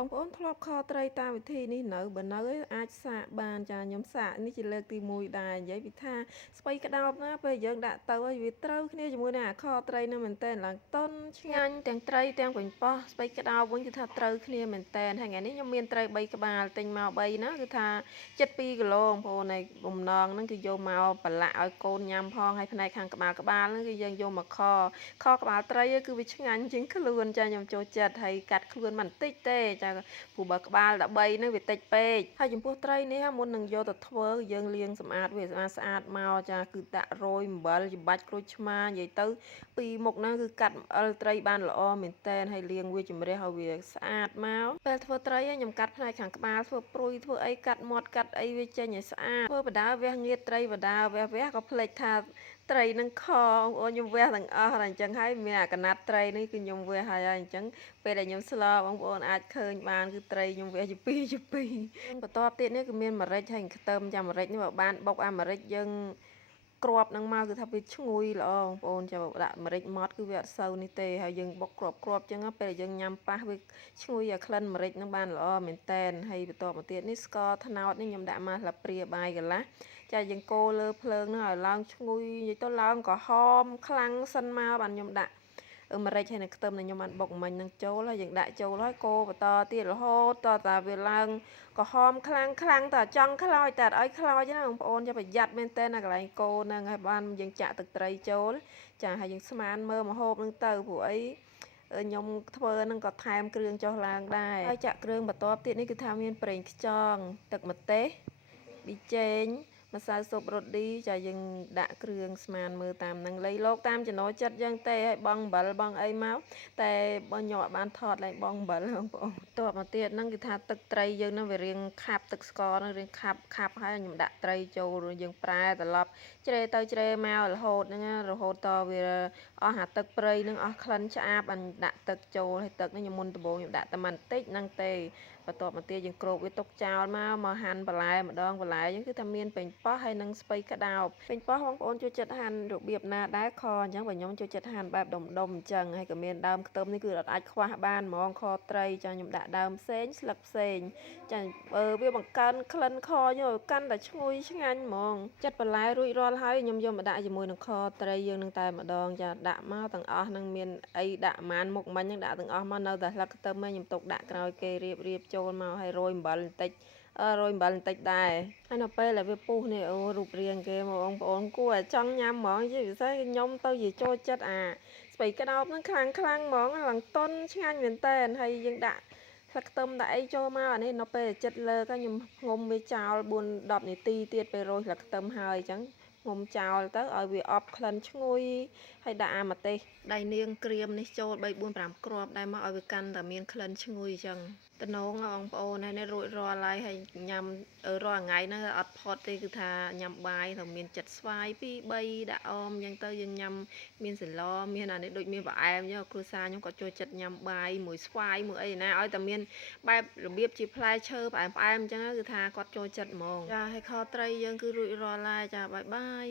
បងប្អូនធ្លាប់ខត្រីតាមវិធីនេះនៅបើនៅអាចសាកបានចាខ្ញុំសាកនេះជាលើកទី1ដែរនិយាយពីថាស្ពៃក្តោបណាពេលយើងដាក់ទៅហើយវាត្រូវគ្នាជាមួយនឹងអាខត្រីនោះមែនតើឡើងតុនឆ្ងាញ់ទាំងត្រីទាំងប៉េងប៉ោះស្ពៃក្តោបវិញគឺថាត្រូវគ្នាមែនតើហើយថ្ងៃនេះខ្ញុំមានត្រី3ក្បាលទិញមក3ណាគឺថាជិត2គីឡូបងប្អូនហើយបំណងហ្នឹងគឺយកមកប្រឡាក់ឲ្យកូនញ៉ាំផងហើយផ្នែកខាងក្បាលហ្នឹងគឺយើងយកមកខក្បាលត្រីគឺវាឆ្ងាញ់ជាងខ្លួនចាខ្ញុំចូលចិត្តហើយកាត់ខ្លួនមិនតិចទេចាព្រោះបើក្បាល13ហ្នឹងវាតិចពេកហើយចំពោះត្រីនេះមុននឹងយកទៅធ្វើយើងលាងសម្អាតវាស្អាតមកចាគឺដាក់រោយអំបិលចំបាច់ក្រូចឆ្មានិយាយទៅពីមុខហ្នឹងគឺកាត់អិលត្រីបានល្អមែនតែនហើយលាងវាជំរះឲ្យវាស្អាតមកពេលធ្វើត្រីខ្ញុំកាត់ផ្នែកខាងក្បាលធ្វើព្រួយធ្វើអីកាត់មាត់កាត់អីវាចេញឲ្យស្អាតធ្វើបដាវះងៀតត្រីបដាវះក៏ភ្លេចថាត្រីនឹងខបងប្អូនខ្ញុំវះទាំងអស់តែអញ្ចឹងហើយមានអាកណាត់ត្រីនេះគឺខ្ញុំវះហើយអញ្ចឹងពេលដែលខ្ញុំស្លបងប្អូនអាចឃើញបានគឺត្រីខ្ញុំវះជាពីរបន្ទាប់ទៀតនេះគឺមានម្រេចហើយខ្ទឹមចាំម្រេចនេះបើបានបុកអាម្រេចយើងគ្រាប់នឹងមកគឺថាវាឈ្ងុយល្អបងប្អូនចាំដាក់ម្រេចម៉ត់គឺវាអត់សូវនេះទេហើយយើងបុកគ្រាប់ចឹងពេលយើងញ៉ាំប៉ះវាឈ្ងុយអាក្លិនម្រេចនឹងបានល្អមែនតែនហើយបន្ទាប់មកទៀតនេះស្ករត្នោតនេះខ្ញុំដាក់មកស្លាបព្រាបាយកន្លះចាយើងកូរលើភ្លើងនោះឲ្យឡើងឈ្ងុយនិយាយទៅឡើងក្រហមខ្លាំងសិនមកបានខ្ញុំដាក់ម្រេចហើយនឹងខ្ទឹមដែលខ្ញុំបានបុកមិញនឹងចូលហើយយើងដាក់ចូលហើយកូរបន្តទៀតរហូតតតែវាឡើងក្រហមខ្លាំងតើចង់ខ្លោចតែអត់ឲ្យខ្លោចណាបងប្អូនចាំប្រយ័ត្នមែនតើណាកន្លែងកូរហ្នឹងហើយបានយើងចាក់ទឹកត្រីចូលចាហើយយើងស្មានមើលម្ហូបហ្នឹងទៅព្រោះអីខ្ញុំធ្វើហ្នឹងក៏ថែមគ្រឿងចុះឡើងដែរហើយចាក់គ្រឿងបន្ទាប់ទៀតនេះគឺថាមានប្រេងខ្យងទឹកម្ទេសប៊ីចេងម្សៅស៊ុបរ៉ូឌីចាយើងដាក់គ្រឿងស្មានមើលតាមនឹងលៃលោកតាមចំណូលចិត្តយើងទេឲ្យបងអំបិលបងអីមកតែបើខ្ញុំអត់បានថតឡើងបងអំបិលបងប្អូនតបមកទៀតហ្នឹងគឺថាទឹកត្រីយើងហ្នឹងវារៀងខាប់ទឹកស្ករហ្នឹងរៀងខាប់ហើយខ្ញុំដាក់ត្រីចូលយើងប្រែត្រឡប់ជ្រេទៅជ្រេមករហូតហ្នឹងរហូតតវាអស់អាទឹកព្រៃហ្នឹងអស់ក្លិនឆ្អាបអញដាក់ទឹកចូលហើយទឹកនេះខ្ញុំមុនដំបូងខ្ញុំដាក់តែបន្តិចហ្នឹងទេបន្ទាប់មកទៀតយើងគ្របវាទុកចោលមកហាន់បន្លែម្ដងបន្លែហ្នឹងគឺថាមានប៉េងប៉ោះហើយនឹងស្ពៃក្តោបប៉េងប៉ោះបងប្អូនចូលចិត្តហាន់របៀបណាដែរខអញ្ចឹងបើខ្ញុំចូលចិត្តហាន់បែបដុំអញ្ចឹងហើយក៏មានដើមខ្ទឹមនេះគឺអត់អាចខ្វះបានហ្មងខត្រីចាខ្ញុំដាក់ដើមផ្សេងស្លឹកផ្សេងចាវាបង្កើនក្លិនខខ្ញុំកាន់តែឈ្ងុយឆ្ងាញ់ហ្មងចិត្តបន្លែរួចរាល់ហើយខ្ញុំយកមកដាក់ជាមួយនឹងខត្រីយើងនឹងតែម្ដងចាដាក់មកទាំងអស់នឹងមានអីដាក់ប្រហែលមុខមិញហ្នឹងដាក់ទាំងអស់មកនៅតែស្លឹកខ្ទឹមខ្ញុំទុកដាក់ក្រោយគេរៀបចូលមកហើយរោយអំបិលបន្តិចរោយអំបិលបន្តិចដែរហើយនៅពេលដែលវាពុះនេះអូរូបរាងគេបងប្អូនគួរឲ្យចង់ញ៉ាំហ្មងជាពិសេសខ្ញុំទៅជាចូលចិត្តអាស្ពៃក្តោបហ្នឹងខ្លាំងហ្មងឡើងតុនឆ្ងាញ់មែនតើហើយយើងដាក់ស្លឹកខ្ទឹមដាក់អីចូលមកអានេះនៅពេលចិត្តលើកខ្ញុំងុំវាចោល4-10នាទីទៀតពេលរោយស្លឹកខ្ទឹមហើយអញ្ចឹងងុំចោលទៅឲ្យវាអប់ក្លិនឈ្ងុយហើយដាក់អាម្ទេសដៃនាងក្រៀមនេះចូល3-4-5គ្រាប់ដែរមកឲ្យវាកាន់តែមានក្លិនឈ្ងុយអញ្ចឹងតំណងបងប្អូនហើយនេះរួចរាល់ហើយញ៉ាំរាល់ថ្ងៃហ្នឹងអត់ផុតទេគឺថាញ៉ាំបាយត្រូវមានចិត្តស្វាយ2-3ដាក់អមអញ្ចឹងទៅយើងញ៉ាំមានសឡមានអានេះដូចមានផ្អែមអញ្ចឹងគ្រួសារខ្ញុំក៏ចូលចិត្តញ៉ាំបាយមួយស្វាយមួយអីណាឲ្យតែមានបែបរបៀបជាផ្លែឈើផ្អែមអញ្ចឹងគឺថាគាត់ចូលចិត្តហ្មងចាហើយខត្រីយើងគឺរួចរាល់ហើយចាបាយបាយ